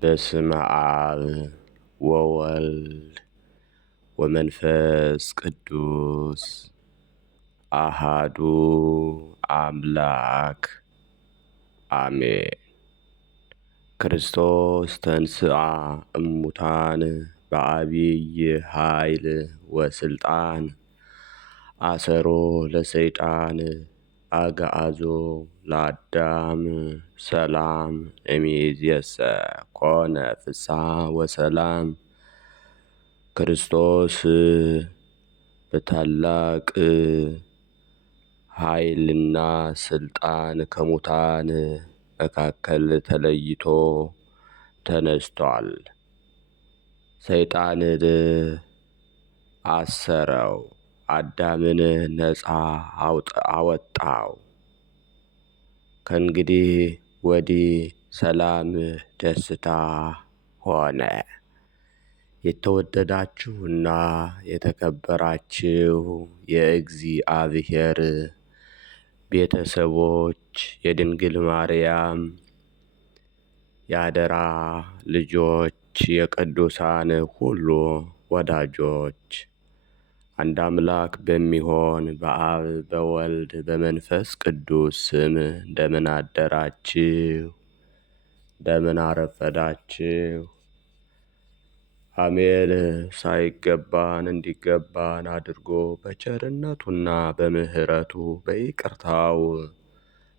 በስመ አብ ወወልድ ወመንፈስ ቅዱስ አሃዱ አምላክ አሜን። ክርስቶስ ተንሥአ እሙታን በዐቢይ ኃይል ወሥልጣን አሰሮ ለሰይጣን አግዓዞ ለአዳም ሰላም እምይእዜሰ ኮነ ፍስሐ ወሰላም። ክርስቶስ በታላቅ ኃይልና ሥልጣን ከሙታን መካከል ተለይቶ ተነስቷል። ሰይጣንን አሰረው፣ አዳምን ነፃ አወጣው። ከእንግዲህ ወዲህ ሰላም ደስታ ሆነ። የተወደዳችሁና የተከበራችሁ የእግዚአብሔር ቤተሰቦች፣ የድንግል ማርያም የአደራ ልጆች፣ የቅዱሳን ሁሉ ወዳጆች አንድ አምላክ በሚሆን በአብ በወልድ በመንፈስ ቅዱስ ስም እንደምን አደራችሁ? እንደምን አረፈዳችሁ? አሜን። ሳይገባን እንዲገባን አድርጎ በቸርነቱና በምሕረቱ በይቅርታው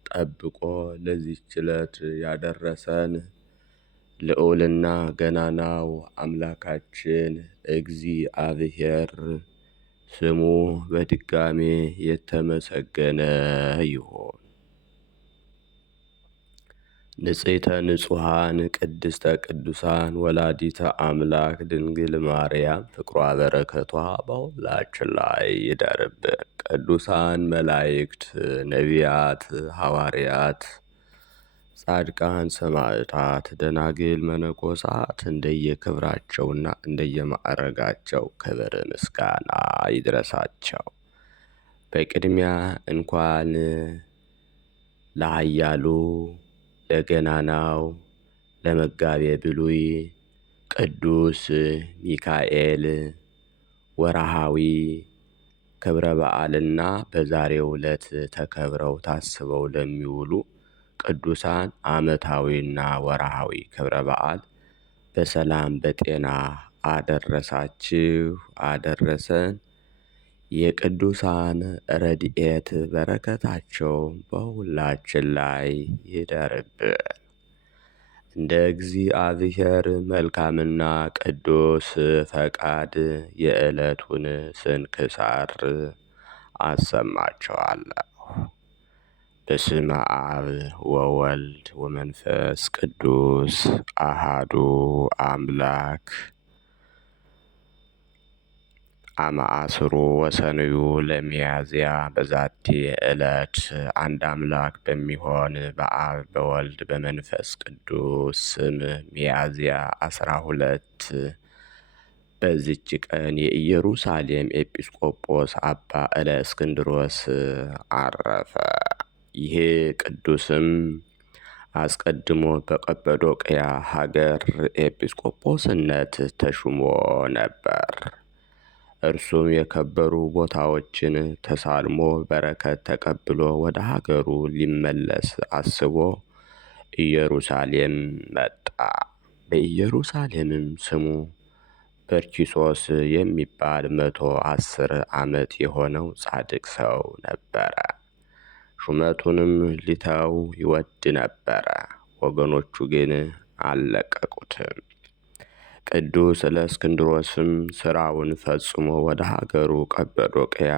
ጠብቆ ለዚህች ዕለት ያደረሰን ልዑልና ገናናው አምላካችን እግዚአብሔር ስሙ በድጋሜ የተመሰገነ ይሁን። ንጽሕተ ንጹሐን ቅድስተ ቅዱሳን ወላዲተ አምላክ ድንግል ማርያም ፍቅሯ በረከቷ በሁላችን ላይ ይደርብን። ቅዱሳን መላእክት፣ ነቢያት፣ ሐዋርያት፣ ጻድቃን፣ ሰማዕታት፣ ደናግል፣ መነኮሳት እንደየክብራቸውና እንደየማዕረጋቸው ክብር ምስጋና ይድረሳቸው። በቅድሚያ እንኳን ለኃያሉ ለገናናው ለመጋቤ ብሉይ ቅዱስ ሚካኤል ወርሃዊ ክብረ በዓልና በዛሬው ዕለት ተከብረው ታስበው ለሚውሉ ቅዱሳን ዓመታዊና ወርሃዊ ክብረ በዓል በሰላም በጤና አደረሳችሁ አደረሰን። የቅዱሳን ረድኤት በረከታቸው በሁላችን ላይ ይደርብን። እንደ እግዚአብሔር መልካምና ቅዱስ ፈቃድ የዕለቱን ስንክሳር አሰማቸዋለሁ። በስመ አብ ወወልድ ወመንፈስ ቅዱስ አሃዱ አምላክ አመአስሩ ወሰንዩ ለሚያዝያ። በዛቲ ዕለት አንድ አምላክ በሚሆን በአብ በወልድ በመንፈስ ቅዱስ ስም ሚያዝያ 12 በዚች ቀን የኢየሩሳሌም ኤጲስቆጶስ አባ እለእስክንድሮስ አረፈ። ይህ ቅዱስም አስቀድሞ በቀጰዶቅያ ሀገር ኤጲስቆጶስነት ተሹሞ ነበር። እርሱም የከበሩ ቦታዎችን ተሳልሞ በረከት ተቀብሎ ወደ ሀገሩ ሊመለስ አስቦ ኢየሩሳሌም መጣ። በኢየሩሳሌምም ስሙ በርኪሶስ የሚባል 110 ዓመት የሆነው ጻድቅ ሰው ነበረ። ሹመቱንም ሊተው ይወድ ነበረ፣ ወገኖቹ ግን አልለቀቁትም። ቅዱስ እለእስክንድሮስም ሥራውን ፈጽሞ ወደ ሀገሩ ቀጰዶቅያ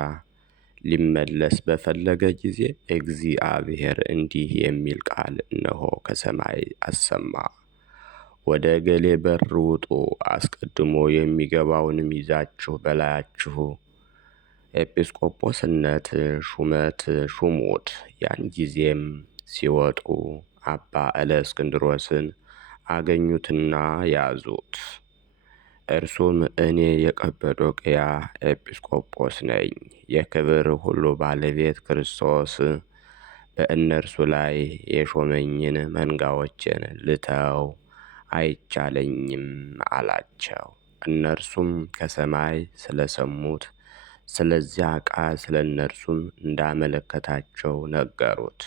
ሊመለስ በፈለገ ጊዜ እግዚአብሔር እንዲህ የሚል ቃል እነሆ ከሰማይ አሰማ። ወደ እገሌ በር ውጡ፣ አስቀድሞ የሚገባውንም ይዛችሁ በላያችሁ ኤጲስቆጶስነት ሹመት ሹሙት። ያን ጊዜም ሲወጡ አባ እለእስክንድሮስን አገኙትና ያዙት። እርሱም እኔ የቀጰዶቅያ ኤጲስቆጶስ ነኝ፣ የክብር ሁሉ ባለቤት ክርስቶስ በእነርሱ ላይ የሾመኝን መንጋዎችን ልተው አይቻለኝም አላቸው። እነርሱም ከሰማይ ስለሰሙት ስለዚያ ቃል ስለ እነርሱም እንዳመለከታቸው ነገሩት።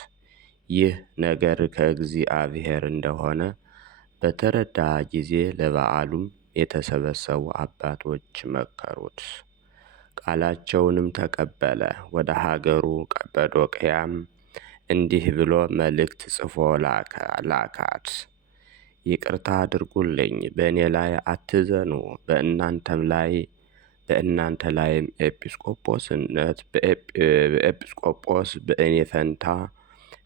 ይህ ነገር ከእግዚአብሔር እንደሆነ በተረዳ ጊዜ ለበዓሉም የተሰበሰቡ አባቶች መከሩት። ቃላቸውንም ተቀበለ። ወደ ሀገሩ ቀጰዶቅያም እንዲህ ብሎ መልእክት ጽፎ ላካት። ይቅርታ አድርጉልኝ፣ በእኔ ላይ አትዘኑ፣ በእናንተ ላይም ኤጲስቆጶስ በእኔ ፈንታ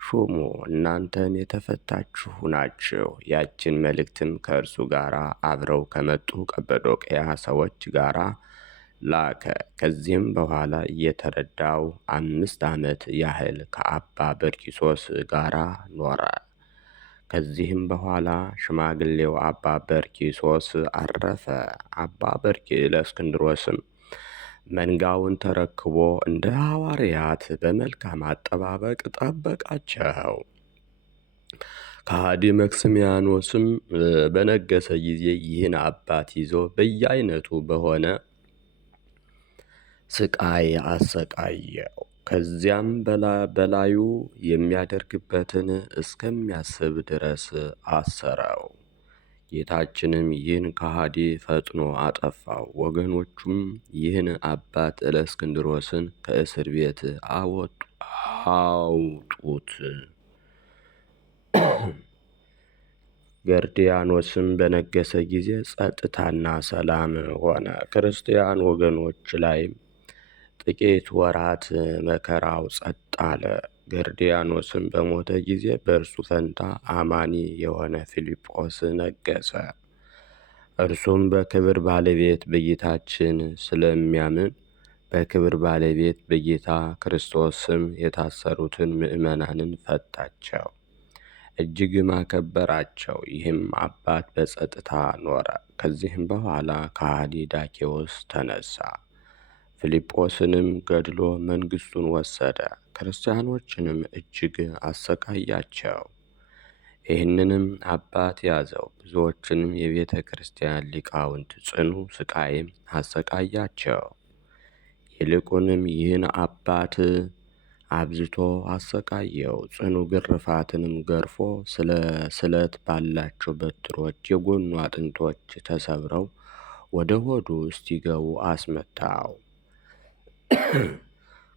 ሹሙ፣ እናንተም የተፈታችሁ ናችሁ። ያችን መልእክትም ከእርሱ ጋር አብረው ከመጡ ቀጰዶቅያ ሰዎች ጋር ላከ። ከዚህም በኋላ እየተረዳው 5 ዓመት ያህል ከአባ በርኪሶስ ጋር ኖረ። ከዚህም በኋላ ሽማግሌው አባ በርኪሶስ አረፈ። አባ ለእስክንድሮስም መንጋውን ተረክቦ እንደ ሐዋርያት በመልካም አጠባበቅ ጠበቃቸው። ከሃዲ መክስሚያኖስም በነገሰ ጊዜ ይህን አባት ይዞ በየአይነቱ በሆነ ስቃይ አሰቃየው። ከዚያም በላዩ የሚያደርግበትን እስከሚያስብ ድረስ አሰረው። ጌታችንም ይህን ከሃዲ ፈጥኖ አጠፋው። ወገኖቹም ይህን አባት እለእስክንድሮስን ከእስር ቤት አውጡት። ገርዲያኖስም በነገሰ ጊዜ ጸጥታና ሰላም ሆነ። ክርስቲያን ወገኖች ላይም ጥቂት ወራት መከራው ጸጥ አለ። ገርዲያኖስም በሞተ ጊዜ በእርሱ ፈንታ አማኒ የሆነ ፊልጶስ ነገሰ። እርሱም በክብር ባለቤት በጌታችን ስለሚያምን በክብር ባለቤት በጌታ ክርስቶስ ስም የታሰሩትን ምዕመናንን ፈታቸው፣ እጅግም አከበራቸው። ይህም አባት በጸጥታ ኖረ። ከዚህም በኋላ ከሃዲ ዳኬዎስ ተነሳ፣ ፊልጶስንም ገድሎ መንግሥቱን ወሰደ። ክርስቲያኖችንም እጅግ አሰቃያቸው። ይህንንም አባት ያዘው። ብዙዎችንም የቤተ ክርስቲያን ሊቃውንት ጽኑ ስቃይም አሰቃያቸው። ይልቁንም ይህን አባት አብዝቶ አሰቃየው። ጽኑ ግርፋትንም ገርፎ ስለት ባላቸው በትሮች የጎኑ አጥንቶች ተሰብረው ወደ ሆዱ እስኪገቡ አስመታው።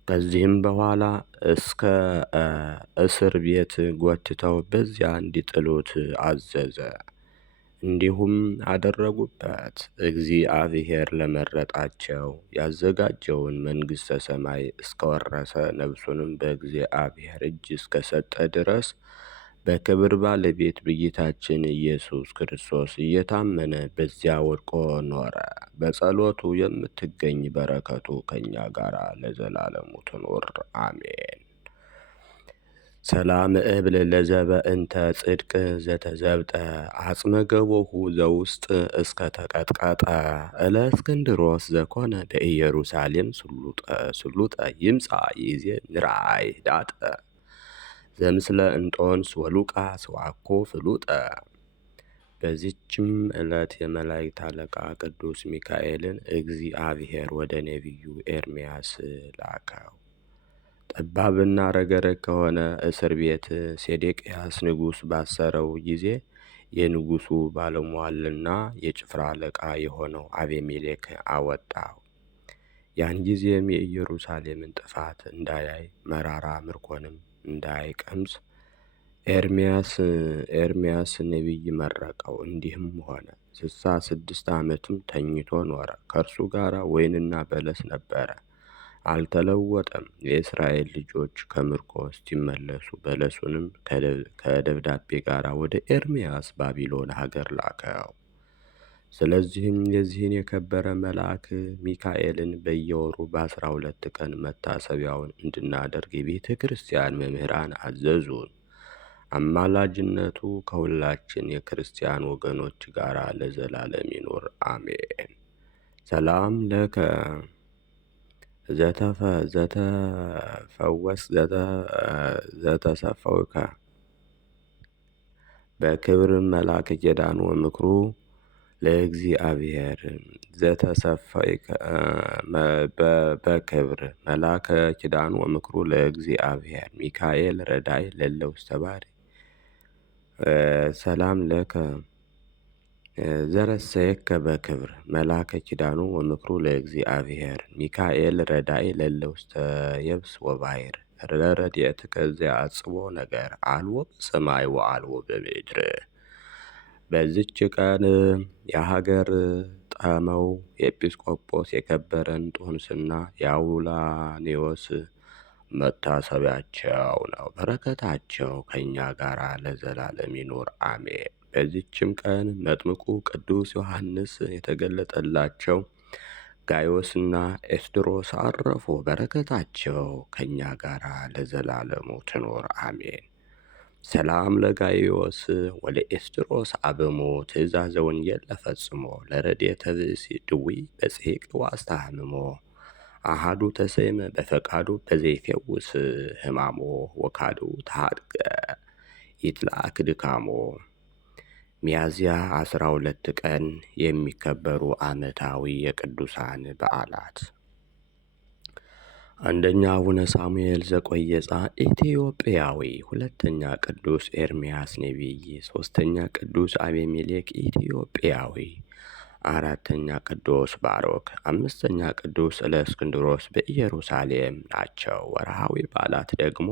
ከዚህም በኋላ እስከ እስር ቤት ጎትተው በዚያ እንዲጥሉት አዘዘ። እንዲሁም አደረጉበት። እግዚአብሔር ለመረጣቸው ያዘጋጀውን መንግሥተ ሰማይ እስከወረሰ ነፍሱንም በእግዚአብሔር እጅ እስከሰጠ ድረስ በክብር ባለቤት በጌታችን ኢየሱስ ክርስቶስ እየታመነ በዚያ ወድቆ ኖረ። በጸሎቱ የምትገኝ በረከቱ ከእኛ ጋር ለዘላለሙ ትኑር አሜን። ሰላም እብል ለዘበእንተ ጽድቅ ዘተዘብጠ አጽመ ገቦሁ ዘውስጥ እስከ ተቀጥቀጠ እለእስክንድሮስ ዘኮነ በኢየሩሳሌም ስሉጠ ይምጻ ይዜ ንርአይ ዳጠ ዘምስለ እንጦንስ ወሉቃስ ዋኮ ፍሉጠ። በዚችም ዕለት የመላእክት አለቃ ቅዱስ ሚካኤልን እግዚአብሔር ወደ ነቢዩ ኤርምያስ ላከው። ጠባብና ረገረግ ከሆነ እስር ቤት ሴዴቅያስ ንጉሥ ባሰረው ጊዜ የንጉሡ ባለሟልና የጭፍራ አለቃ የሆነው አቤሜሌክ አወጣው። ያን ጊዜም የኢየሩሳሌምን ጥፋት እንዳያይ መራራ ምርኮንም እንዳይቀምስ ኤርምያስ ነቢይ መረቀው። እንዲህም ሆነ 66 ዓመትም ተኝቶ ኖረ። ከእርሱ ጋር ወይንና በለስ ነበረ፣ አልተለወጠም። የእስራኤል ልጆች ከምርኮ እስኪመለሱ በለሱንም ከደብዳቤ ጋር ወደ ኤርምያስ ባቢሎን ሀገር ላከው። ስለዚህም የዚህን የከበረ መልአክ ሚካኤልን በየወሩ በ12 ቀን መታሰቢያውን እንድናደርግ የቤተ ክርስቲያን መምህራን አዘዙን። አማላጅነቱ ከሁላችን የክርስቲያን ወገኖች ጋር ለዘላለም ይኑር አሜን። ሰላም ለከ ዘተፈወስ ዘተሰፈውከ በክብር መልአከ ኪዳኑ ወምክሩ ለእግዚአብሔር ዘተሰፈይከ በክብር መልአከ ኪዳኑ ወምክሩ ለእግዚአብሔር ሚካኤል ረዳይ ለለ ውስተ ባሕር ሰላም ለከ ዘረሰየከ በክብር መልአከ ኪዳኑ ወምክሩ ለእግዚአብሔር ሚካኤል ረዳይ ለለ ውስተ የብስ ወባሕር ለረድኤትከ ዘያጽቦ ነገር አልቦ በሰማይ ወአልቦ በምድር። በዚች ቀን የሀገር ጠመው ኤጲስቆጶስ የከበረ እንጦንስና የአውላኔዎስ መታሰቢያቸው ነው። በረከታቸው ከእኛ ጋር ለዘላለም ይኑር አሜን። በዚችም ቀን መጥምቁ ቅዱስ ዮሐንስ የተገለጠላቸው ጋዮስና ኤስድሮስ አረፉ። በረከታቸው ከእኛ ጋር ለዘላለሙ ትኑር አሜን። ሰላም ለጋይዮስ ወለኤስድሮስ አብሞ ትእዛዘ ወንጌል ለፈጽሞ ለረድኤተ ብእሲ ድዊ በጽሒቅ ዋስታህምሞ አሃዱ ተሰይመ በፈቃዱ በዘይፌውስ ህማሞ ወካዱ ተሃድገ ይትላክ ድካሞ። ሚያዝያ 12 ቀን የሚከበሩ ዓመታዊ የቅዱሳን በዓላት፣ አንደኛ አቡነ ሳሙኤል ዘቆየጻ ኢትዮጵያዊ፣ ሁለተኛ ቅዱስ ኤርምያስ ነቢይ፣ ሶስተኛ ቅዱስ አቤሜሌክ ኢትዮጵያዊ፣ አራተኛ ቅዱስ ባሮክ፣ አምስተኛ ቅዱስ እለእስክንድሮስ በኢየሩሳሌም ናቸው። ወርሃዊ በዓላት ደግሞ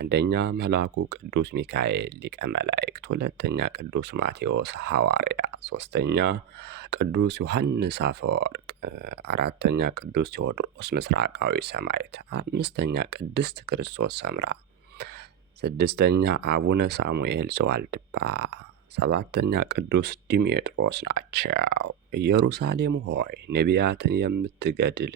አንደኛ መልአኩ ቅዱስ ሚካኤል ሊቀ መላእክት፣ ሁለተኛ ቅዱስ ማቴዎስ ሐዋርያ፣ ሶስተኛ ቅዱስ ዮሐንስ አፈወርቅ፣ አራተኛ ቅዱስ ቴዎድሮስ ምስራቃዊ ሰማዕት፣ አምስተኛ ቅድስት ክርስቶስ ሰምራ፣ ስድስተኛ አቡነ ሳሙኤል ዘዋልድባ፣ ሰባተኛ ቅዱስ ዲሜጥሮስ ናቸው። ኢየሩሳሌም ሆይ ነቢያትን የምትገድል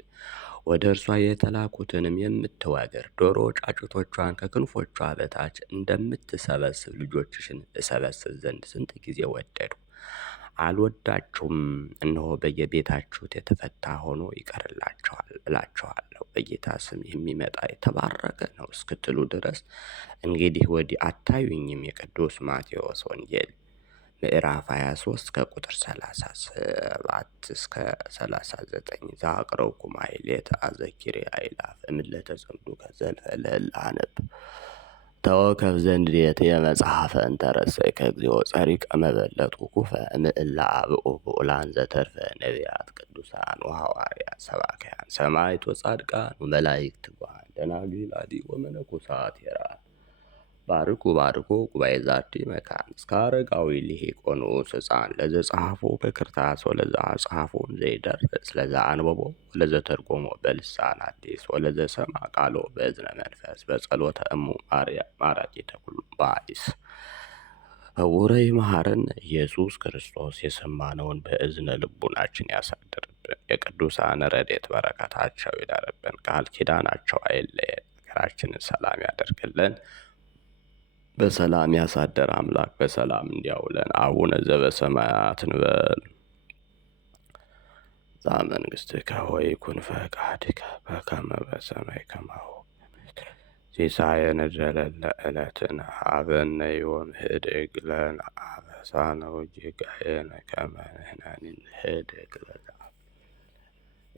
ወደ እርሷ የተላኩትንም የምትወግር ዶሮ ጫጩቶቿን ከክንፎቿ በታች እንደምትሰበስብ ልጆችሽን እሰበስብ ዘንድ ስንት ጊዜ ወደዱ፣ አልወዳችሁም። እነሆ በየቤታችሁት የተፈታ ሆኖ ይቀርላችኋል እላችኋለሁ። በጌታ ስም የሚመጣ የተባረከ ነው እስክትሉ ድረስ እንግዲህ ወዲህ አታዩኝም። የቅዱስ ማቴዎስ ወንጌል ምዕራፍ 23 ከቁጥር 37 እስከ 39 ዘአቅረብኩ ማሕሌተ አዘኪሬ አእላፍ እምዕለተ ጸምዱከ ዘልፈ ለእልአነብ ተወከፍ ዘንዴቴ መጽሐፈ እንተረሰይከ እግዚኦ ጸሪቀ መበለቱ ኩፈ እምእለ አብኡ ብኡላን ዘተርፈ ነቢያት ቅዱሳን ወሐዋርያት ሰባክያን ሰማዕት ወጻድቃን ወመላእክት ትጉሃን ደናግል አዲ ወመነኮሳት ሄራን ባርኩ ባርኮ ጉባኤ ዛቲ መካን እስከ አረጋዊ ሊቆኖስ ሕፃን ለዘ ጸሐፎ በክርታስ ወለዘ ጸሐፎን ዘይደርስ ለዘ አንበቦ ወለዘ ተርጎሞ በልሳን አዲስ ወለዘ ሰማ ቃሎ በእዝነ መንፈስ በጸሎተ እሙ ማርያም ማራኪተ ኩሉ ባይስ እውረይ መሐረነ ኢየሱስ ክርስቶስ። የሰማነውን በእዝነ ልቡናችን ያሳድርብን። የቅዱሳን ረድኤት በረከታቸው ይደርብን። ቃል ኪዳናቸው አይለየን። ሀገራችንን ሰላም ያደርግልን። በሰላም ያሳደር አምላክ በሰላም እንዲያውለን። አቡነ ዘበሰማያት እንበል። ዘመንግሥትከ ወይኩን ፈቃድከ በከመ በሰማይ ከማሁ ሲሳየነ ዘለለ ዕለትነ ሀበነ ዮም ኅድግ ለነ አበሳነ ወጌጋየነ ከመ ንሕነኒ ንኅድግ ለዘአበሰ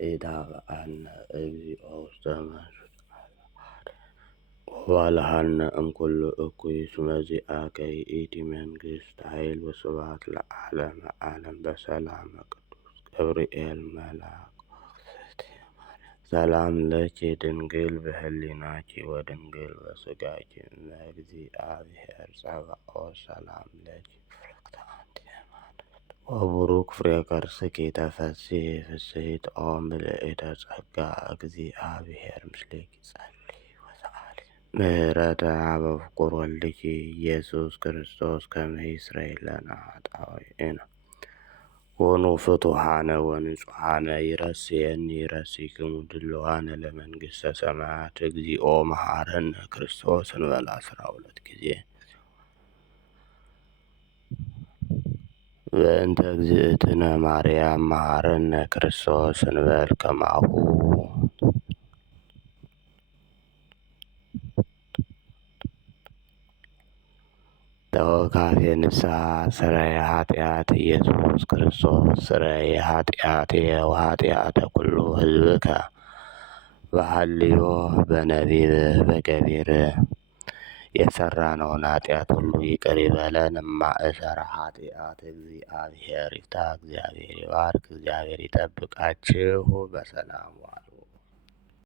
ኢታብአነ እግዚኦ ውስተ መንሱት ወባልሐነ እምኩሉ እኩይ እስመ ዚአከ ይእቲ መንግሥት ኃይል ወስብሐት ለዓለመ ዓለም። በሰላመ ቅዱስ ገብርኤል መልአክ ሰላም ለኪ ድንግል በህሊናኪ ወድንግል በሥጋኪ እመ እግዚአብሔር ጸባኦት ሰላም ለኪ ፍርክተ አንቲ ወቡሩክ ፍሬ ከርሥኪ ተፈሥሒ ፍሥሕት ኦ ምልዕተ ጸጋ እግዚአብሔር ምስሌኪ ጸልዪ ወሰአሊ ምህረተ በፍቁር ወልድኪ ኢየሱስ ክርስቶስ ከመ ይስረይ ለነ ኃጣውኢነ ኮኑ ፍቱሐነ ወንጹሐነ ይረስየኒ ይረሲክሙ ድልዋነ ለመንግሥተ ሰማያት እግዚኦ መሐረነ ክርስቶስ እንበል 12 ጊዜ። በእንተ እግዝእትነ ማርያም መሐረነ ክርስቶስ እንበል ከማሁ ተወከ ካፌ ንስሐ ስረየ ኃጢአት ኢየሱስ ክርስቶስ ስረየ ኃጢአቴ ወኃጢአተ ኩሉ ሕዝብከ በሐልዮ በነቢብ በገቢር። የሠራነውን ኃጢአት ሁሉ ይቅር ይበለን። እማእሰረ ኃጢአት እግዚአብሔር ይፍታ። እግዚአብሔር ይባርክ። እግዚአብሔር ይጠብቃችሁ። በሰላም